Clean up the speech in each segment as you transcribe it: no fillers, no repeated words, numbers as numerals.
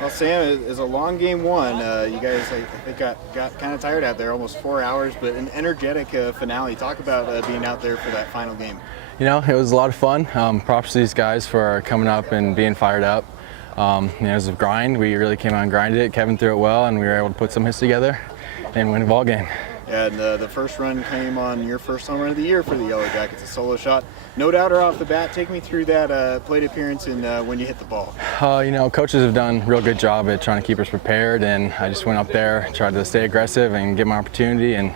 Well, Sam, it is a long game one. You guys, I think, got kind of tired out there, almost 4 hours, but an energetic finale. Talk about being out there for that final game. You know, it was a lot of fun. Props to these guys for coming up and being fired up. It was a grind. We really came out and grinded it. Keven threw it well, and we were able to put some hits together and win a ball game. And the first run came on your first home run of the year for the Yellowjackets, a solo shot. No doubter off the bat. Take me through that plate appearance and when you hit the ball. You know, coaches have done a real good job at trying to keep us prepared, and I just went up there, tried to stay aggressive and get my opportunity, and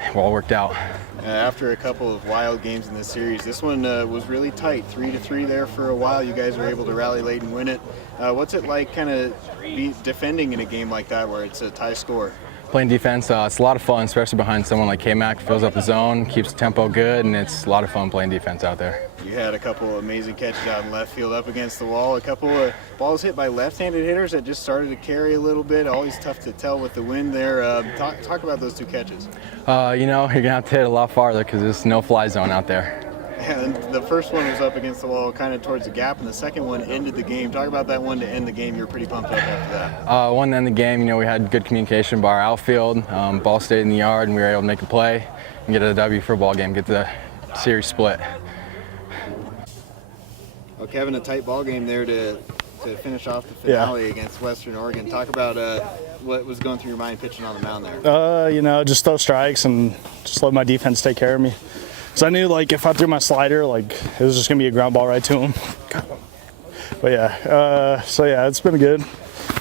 it all worked out. After a couple of wild games in this series, this one was really tight, 3-3 there for a while. You guys were able to rally late and win it. What's it like kind of defending in a game like that where it's a tie score? Playing defense, it's a lot of fun, especially behind someone like K-Mac, fills up the zone, keeps the tempo good, and it's a lot of fun playing defense out there. You had a couple of amazing catches out in left field up against the wall, a couple of balls hit by left-handed hitters that just started to carry a little bit. Always tough to tell with the wind there. Talk about those two catches. You know, you're going to have to hit a lot farther because there's no fly zone out there. And the first one was up against the wall, kind of towards the gap, and the second one ended the game. Talk about that one to end the game. You were pretty pumped up after that. One to end the game, you know, we had good communication by our outfield. Ball stayed in the yard, and we were able to make a play and get a W for a ball game, get the series split. Well, Keven, a tight ball game there to finish off the finale against Western Oregon. Talk about what was going through your mind pitching on the mound there. You know, just throw strikes and just let my defense take care of me. So I knew, like, if I threw my slider, like, it was just going to be a ground ball right to him. But, yeah, it's been good.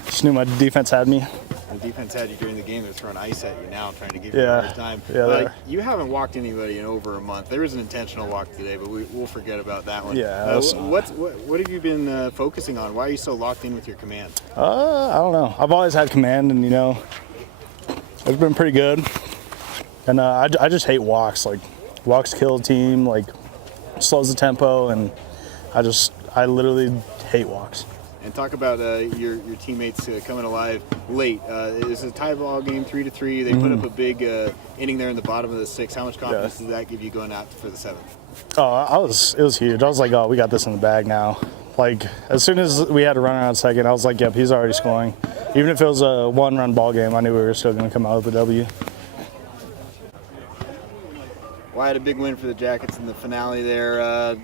Just knew my defense had me. The defense had you during the game. They're throwing ice at you now, trying to give you a hard time. Yeah, you haven't walked anybody in over a month. There was an intentional walk today, but we'll forget about that one. Yeah. What have you been focusing on? Why are you so locked in with your command? I don't know. I've always had command, and, you know, it's been pretty good. And I just hate walks. Like, walks kill a team, like, slows the tempo, and I literally hate walks. And talk about your teammates coming alive late. It was a tie ball game, 3-3. They put up a big inning there in the bottom of the sixth. How much confidence does that give you going out for the seventh? It was huge. I was like, oh, we got this in the bag now. Like, as soon as we had a runner on second, I was like, yep, he's already scoring. Even if it was a one-run ball game, I knew we were still going to come out with a W. Wyatt, a big win for the Jackets in the finale there.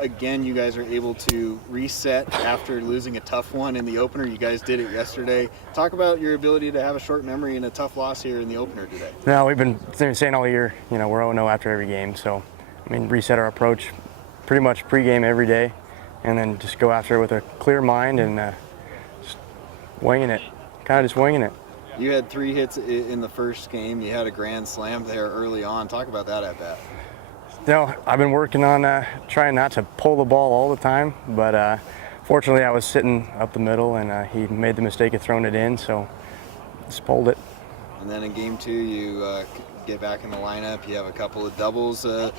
Again, you guys are able to reset after losing a tough one in the opener. You guys did it yesterday. Talk about your ability to have a short memory and a tough loss here in the opener today. No, we've been saying all year, you know, we're 0-0 after every game. So, I mean, reset our approach pretty much pregame every day, and then just go after it with a clear mind and just winging it, kind of just winging it. You had 3 hits in the first game. You had a grand slam there early on. Talk about that at bat. You know, I've been working on trying not to pull the ball all the time, but fortunately I was sitting up the middle, and he made the mistake of throwing it in, so just pulled it. And then in game 2, you get back in the lineup. You have a couple of doubles, the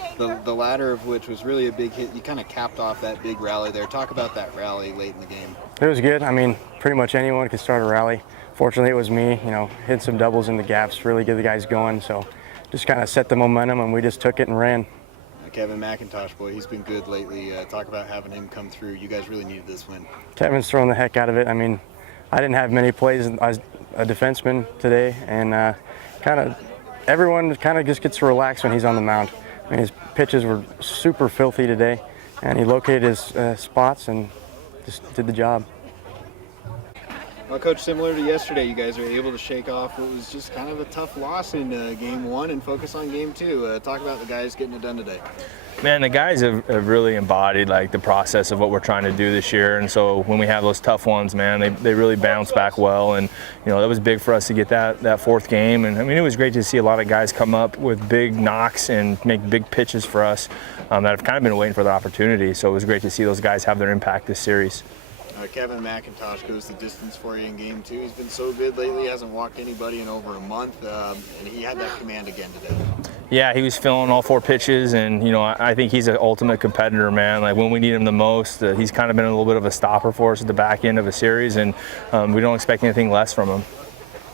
latter of which was really a big hit. You kind of capped off that big rally there. Talk about that rally late in the game. It was good. I mean, pretty much anyone could start a rally. Fortunately, it was me, you know, hit some doubles in the gaps, really get the guys going, so just kind of set the momentum, and we just took it and ran. Keven Mackintosh, boy, he's been good lately. Talk about having him come through. You guys really needed this win. Kevin's throwing the heck out of it. I mean, I didn't have many plays as a defenseman today, and everyone kind of just gets to relax when he's on the mound. I mean, his pitches were super filthy today, and he located his spots and just did the job. Well, Coach, similar to yesterday, you guys are able to shake off what was just kind of a tough loss in game 1 and focus on game 2. Talk about the guys getting it done today. Man, the guys have really embodied like the process of what we're trying to do this year, and so when we have those tough ones, man, they really bounce back well, and you know that was big for us to get that fourth game. And I mean, it was great to see a lot of guys come up with big knocks and make big pitches for us that have kind of been waiting for their opportunity. So it was great to see those guys have their impact this series. Keven Mackintosh goes the distance for you in game 2. He's been so good lately. He hasn't walked anybody in over a month, and he had that command again today. Yeah, he was feeling all 4 pitches, and you know I think he's an ultimate competitor, man. Like when we need him the most, he's kind of been a little bit of a stopper for us at the back end of a series, and we don't expect anything less from him.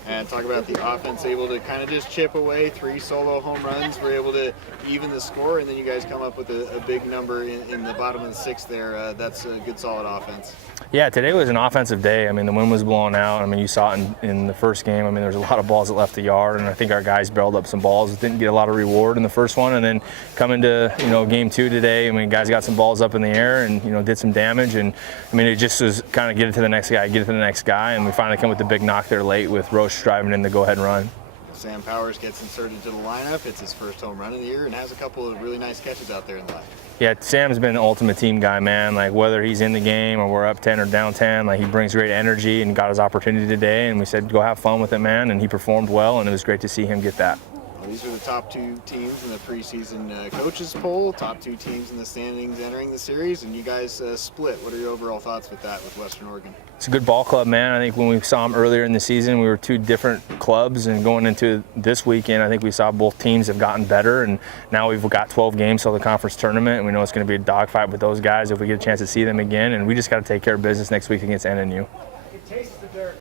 And talk about the offense able to kind of just chip away, 3 solo home runs. We're able to even the score, and then you guys come up with a big number in the bottom of the 6th there. That's a good, solid offense. Yeah, today was an offensive day. I mean, the wind was blowing out. I mean, you saw it in the first game. I mean, there was a lot of balls that left the yard, and I think our guys barreled up some balls. Didn't get a lot of reward in the first one, and then coming to game 2 today, I mean, guys got some balls up in the air and did some damage. And I mean, it just was kind of get it to the next guy, and we finally come with the big knock there late with Roche driving in the go-ahead run. Sam Powers gets inserted to the lineup. It's his first home run of the year and has a couple of really nice catches out there in the lineup. Yeah, Sam's been the ultimate team guy, man. Like, whether he's in the game or we're up 10 or down 10, like, he brings great energy and got his opportunity today. And we said, go have fun with it, man. And he performed well, and it was great to see him get that. Well, these are the top 2 teams in the preseason coaches poll, top 2 teams in the standings entering the series, and you guys split. What are your overall thoughts with that, with Western Oregon? It's a good ball club, man. I think when we saw them earlier in the season, we were 2 different clubs, and going into this weekend, I think we saw both teams have gotten better, and now we've got 12 games till the conference tournament, and we know it's going to be a dogfight with those guys if we get a chance to see them again, and we just got to take care of business next week against NNU.